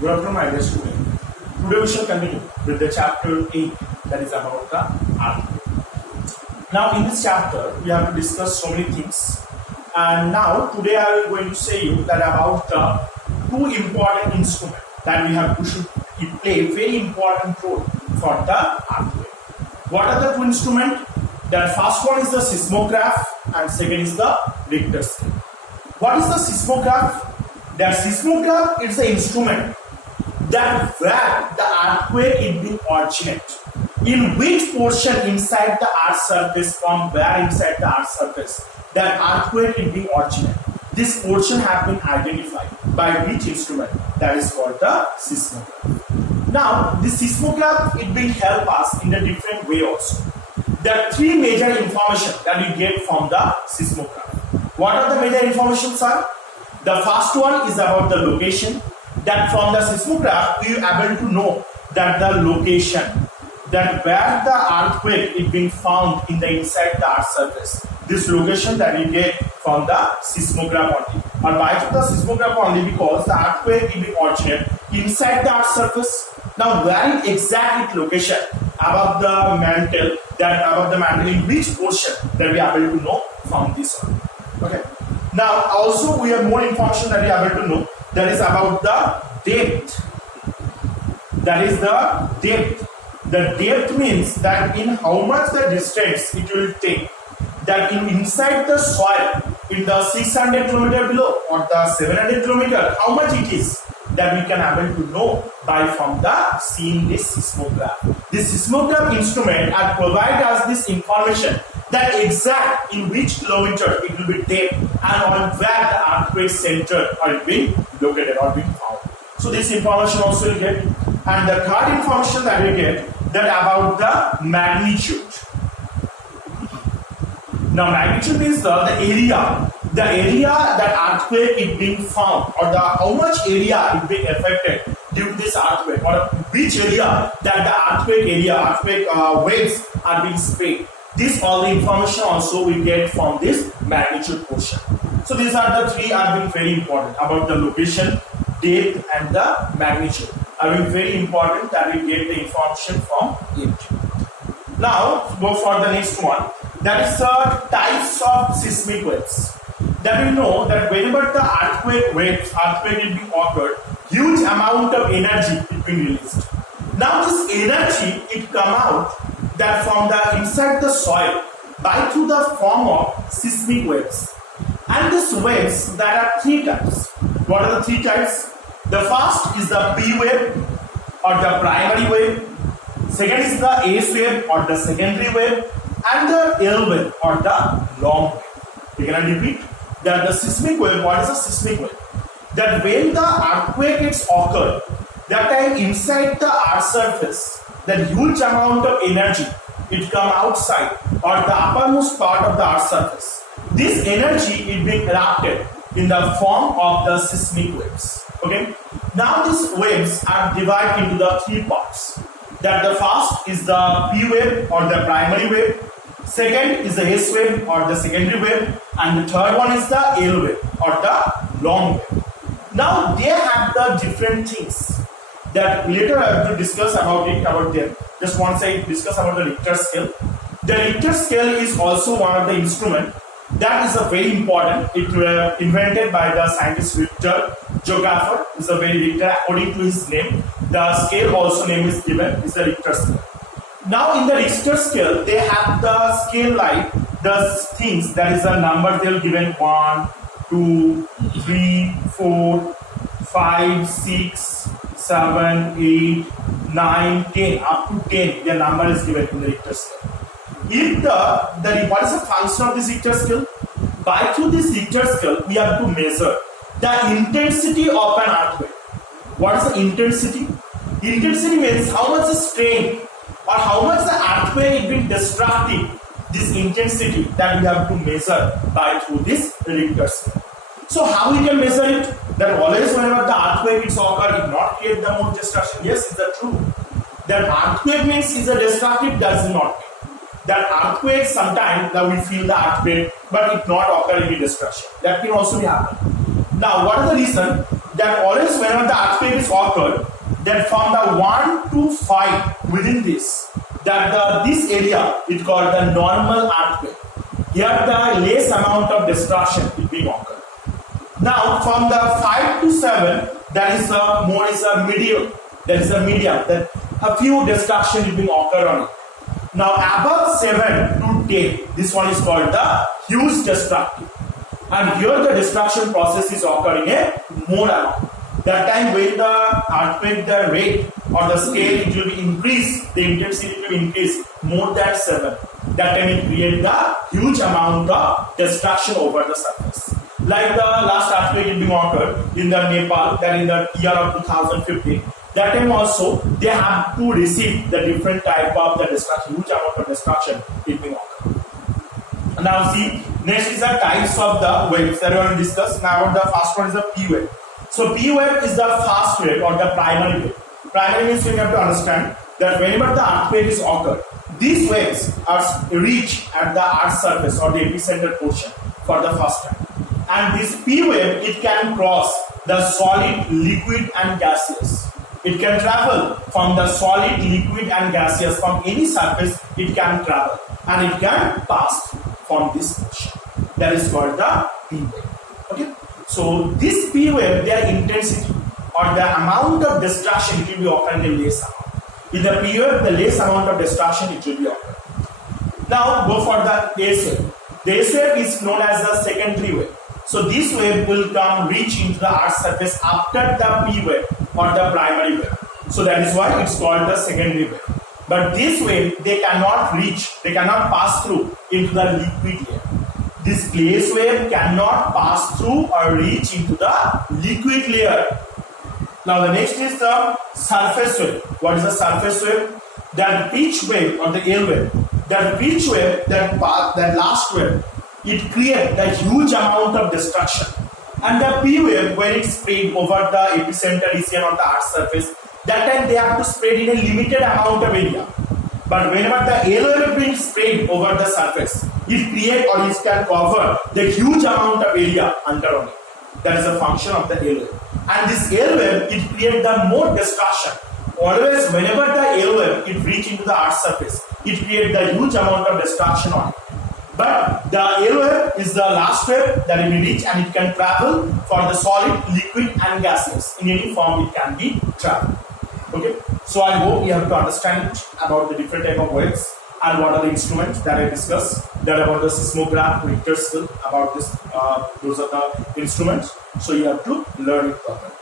Good afternoon, my dear student. Today we shall continue with the chapter 8, that is about the earthquake. Now in this chapter we have to discuss so many things, and now today I am going to say you that about the two important instruments that we have to should play a very important role for the earthquake. What are the two instruments? The first one is the seismograph and second is the Richter scale. What is the seismograph? The seismograph is the instrument that where the earthquake is being originate. In which portion inside the earth surface, from where inside the earth surface that earthquake is being originate. This portion have been identified by which instrument? That is called the seismograph. Now the seismograph it will help us in a different way also. There are three major information that we get from the seismograph. What are the major informations are? The first one is about the location. That from the seismograph we are able to know that the location, that where the earthquake is being found in the inside the earth surface. This location that we get from the seismograph only, or by the seismograph only, because the earthquake is being originate inside the earth surface. Now where is exact location above the mantle, that above the mantle in which portion that we are able to know from this one. Okay. Now also we have more information that we are able to know, that is about the depth. That is the depth. The depth means that in how much the distance it will take, that inside the soil, in the 600 km below or the 700 km, how much it is, that we can able to know by from the seeing this seismograph. This seismograph instrument provide us this information that exact in which kilometer it will be depth and on where the earthquake center are being located or being found. So this information also we get, and the third information that we get, that about the magnitude. Now magnitude means the area that earthquake is being found, or the how much area is being affected due to this earthquake, or which area that the earthquake waves are being spread. This all the information also we get from this magnitude portion. So these are the three are being very important about the location, depth and the magnitude. Are being very important that we get the information from it. Now go for the next one. That is the types of seismic waves. That we know that whenever the earthquake is being occurred, huge amount of energy is being released. Now this energy it come out that from the inside the soil by through the form of seismic waves. And these waves, there are three types. What are the three types? The first is the P wave or the primary wave. Second is the S wave or the secondary wave, and the L wave or the long wave. You can repeat that the seismic wave. What is a seismic wave? That when the earthquake is occurred, that time inside the earth surface, that huge amount of energy it come outside or the uppermost part of the earth surface. This energy is being erupted in the form of the seismic waves. Okay. Now these waves are divided into the three parts. That the first is the P wave or the primary wave. Second is the S wave or the secondary wave, and the third one is the L wave or the long wave. Now they have the different things that later I have to discuss about them. Just once I discuss about the Richter scale. The Richter scale is also one of the instruments that is a very important. It invented by the scientist Richter, geographer. Is a very Richter according to his name. The scale also name is given is the Richter scale. Now in the Richter scale they have the scale like the things, that is the number they will given 1, 2, 3, 4, 5, 6, 7, 8, 9, 10, up to 10. The number is given in the Richter scale. If what is the function of this Richter scale? By through this Richter scale we have to measure the intensity of an earthquake. What is the intensity? Intensity means how much strain or how much the earthquake is being destructive. This intensity that we have to measure by through this Richter scale. So how we can measure it? That always whenever the earthquake is occurred, it not create the more destruction. Yes, is that true? That earthquake means is a destructive, does not. That earthquake sometimes that we feel the earthquake, but it not occur any destruction. That can also be happen. Now, what is the reason? that always whenever the earthquake is occurred, that from the 1 to 5 within this, that this area is called the normal earthquake. Here the less amount of destruction is being occurred. Now from the 5 to 7, that is a medium. There is a medium that a few destruction is being occurred on it. Now above 7 to 10, this one is called the huge destructive. And here the destruction process is occurring a more amount. That time when the earthquake, the rate or the scale, it will be increased, the intensity will increase more than 7. That time it create the huge amount of destruction over the surface. Like the last earthquake it being occurred in the Nepal, that in the year of 2015. That time also they have to receive the different type of the destruction, huge amount of destruction it being occurred. Now see, next is the types of the waves that we want to discuss. Now the first one is the P wave. So P wave is the fast wave or the primary wave. Primary means we have to understand that whenever the earthquake is occurred, these waves are reach at the earth's surface or the epicenter portion for the first time. And this P wave, it can cross the solid, liquid and gaseous. It can travel from the solid, liquid and gaseous, from any surface it can travel, and it can pass from this portion. That is called the P wave. Okay. So this P wave, their intensity or the amount of destruction, it will be occurring in less amount. In the P wave, the less amount of destruction it will be occurring. Now go for the S wave. The S wave is known as the secondary wave. So this wave will come reach into the earth's surface after the P wave or the primary wave. So that is why it's called the secondary wave. But this wave, they cannot reach, they cannot pass through into the liquid layer. This glaze wave cannot pass through or reach into the liquid layer. Now the next is the surface wave. What is the surface wave? That pitch wave or the L wave. That pitch wave, that last wave, it creates a huge amount of destruction. And the P wave, when it's spread over the epicenter region of the earth's surface, that time they have to spread in a limited amount of area. But whenever the L wave is being spread over the surface, it creates or it can cover the huge amount of area under on it. That is a function of the L wave. And this L wave, it creates the more destruction. Always whenever the L wave it reach into the earth's surface, it creates the huge amount of destruction on it. But the L wave is the last wave that it will reach, and it can travel for the solid, liquid and gaseous. In any form it can be traveled. Okay. So I hope you have to understand about the different type of waves and what are the instruments that I discussed. That about the seismograph, Richter scale, about this, those are the instruments. So you have to learn it properly.